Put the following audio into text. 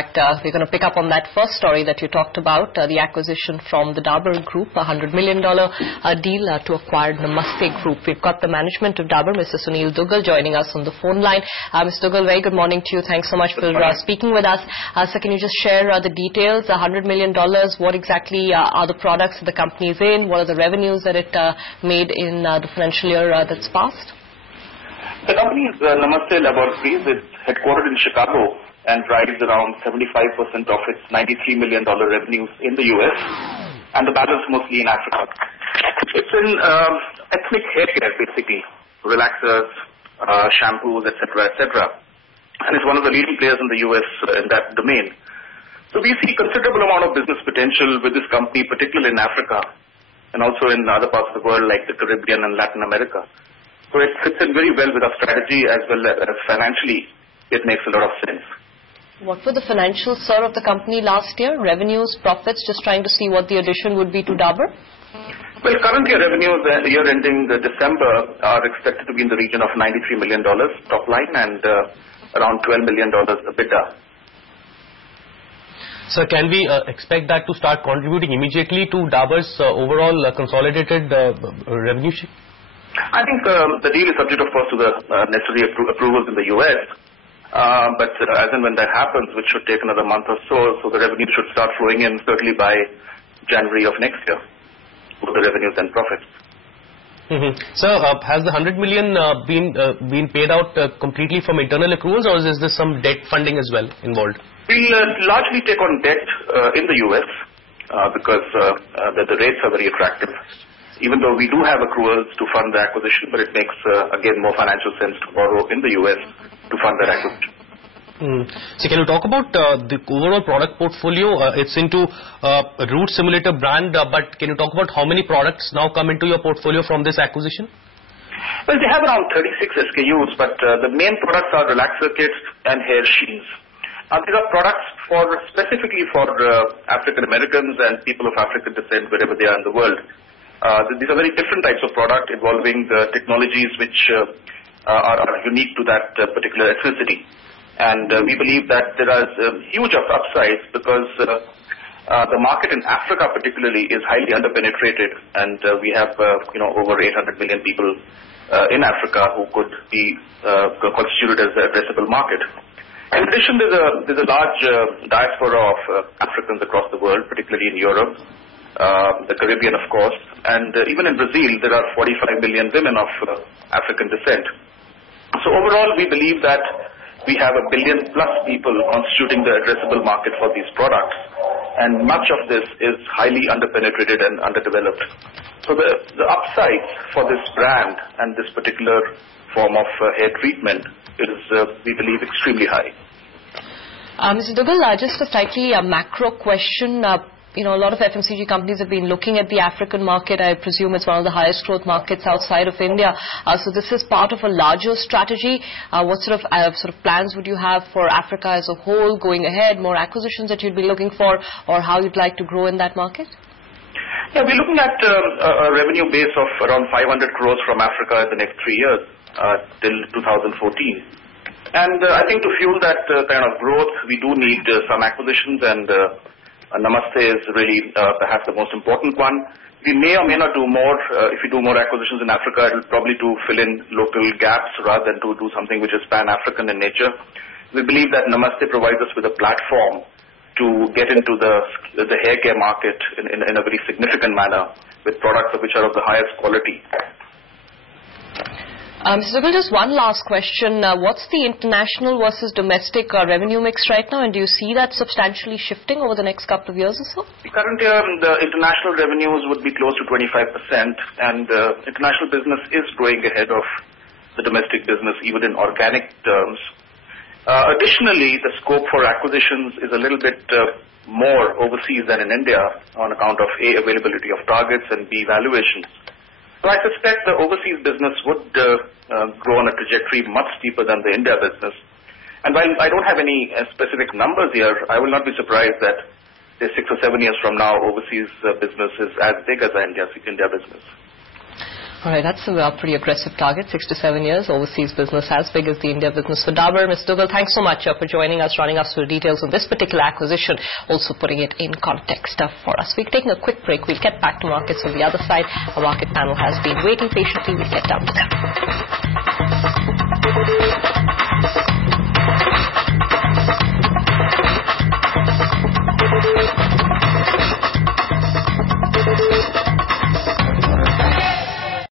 We're going to pick up on that first story that you talked about, the acquisition from the Dabur Group, a $100 million deal to acquire Namaste Group. We've got the management of Dabur, Mr. Sunil Duggal, joining us on the phone line. Mr. Duggal, very good morning to you. Thanks so much for speaking with us. So can you just share the details, $100 million, what exactly are the products that the company is in, what are the revenues that it made in the financial year that's passed? The company is Namaste Laboratories. It's headquartered in Chicago and drives around 75% of its $93 million revenues in the US and the balance mostly in Africa. It's in ethnic hair care, basically, relaxers, shampoos, etc., etc. And it's one of the leading players in the US in that domain. So we see considerable amount of business potential with this company, particularly in Africa and also in other parts of the world like the Caribbean and Latin America. So it fits in very well with our strategy as well as financially. It makes a lot of sense. What were the financials, sir, of the company last year? Revenues, profits, just trying to see what the addition would be to Dabur? Well, current year revenues, year ending December, are expected to be in the region of $93 million top line and around $12 million EBITDA. So can we expect that to start contributing immediately to Dabur's overall consolidated revenue sheet? I think the deal is subject, of course, to the necessary approvals in the US. But as and when that happens, which should take another month or so the revenue should start flowing in certainly by January of next year for the revenues and profits. So has the $100 million been paid out completely from internal accruals, or is there some debt funding as well involved? We'll largely take on debt in the US because the rates are very attractive. Even though we do have accruals to fund the acquisition, but it makes, again, more financial sense to borrow in the US to fund that acquisition. So can you talk about the overall product portfolio? It's into a root simulator brand, but can you talk about how many products now come into your portfolio from this acquisition? Well, they have around 36 SKUs, but the main products are relaxer kits and hair shields. These are products specifically for African Americans and people of African descent wherever they are in the world. These are very different types of product involving technologies which are unique to that particular ethnicity. And we believe that there are huge upsides because the market in Africa particularly is highly underpenetrated, and we have over 800 million people in Africa who could be constituted as the addressable market. In addition, there's a large diaspora of Africans across the world, particularly in Europe, the Caribbean, of course, and even in Brazil, there are 45 million women of African descent. So overall, we believe that we have 1 billion plus people constituting the addressable market for these products, and much of this is highly underpenetrated and underdeveloped. So the upside for this brand and this particular form of hair treatment is, we believe, extremely high. Mr. Duggal, just a slightly macro question. A lot of FMCG companies have been looking at the African market. I presume it's one of the highest growth markets outside of India. So this is part of a larger strategy. What sort of plans would you have for Africa as a whole going ahead? More acquisitions that you'd be looking for, or how you'd like to grow in that market? Yeah, we're looking at a revenue base of around 500 crores from Africa in the next 3 years till 2014. And I think to fuel that kind of growth, we do need some acquisitions, and Namaste is really perhaps the most important one. We may or may not do more. If we do more acquisitions in Africa, it will probably to fill in local gaps rather than to do something which is pan-African in nature. We believe that Namaste provides us with a platform to get into the hair care market in a very significant manner with products which are of the highest quality. Mr. Duggal, just one last question. What's the international versus domestic revenue mix right now, and do you see that substantially shifting over the next couple of years or so? Currently, the international revenues would be close to 25%, and international business is growing ahead of the domestic business, even in organic terms. Additionally, the scope for acquisitions is a little bit more overseas than in India on account of A, availability of targets, and B, valuations. So I suspect the overseas business would grow on a trajectory much steeper than the India business. And while I don't have any specific numbers here, I will not be surprised that, say, 6 or 7 years from now, overseas business is as big as the India business. All right, that's a pretty aggressive target, 6 to 7 years, overseas business as big as the India business for Dabur. Ms. Dugal, thanks so much for joining us, running us through the details on this particular acquisition, also putting it in context for us. We're taking a quick break. We'll get back to markets on the other side. Our market panel has been waiting patiently. We'll get down to that.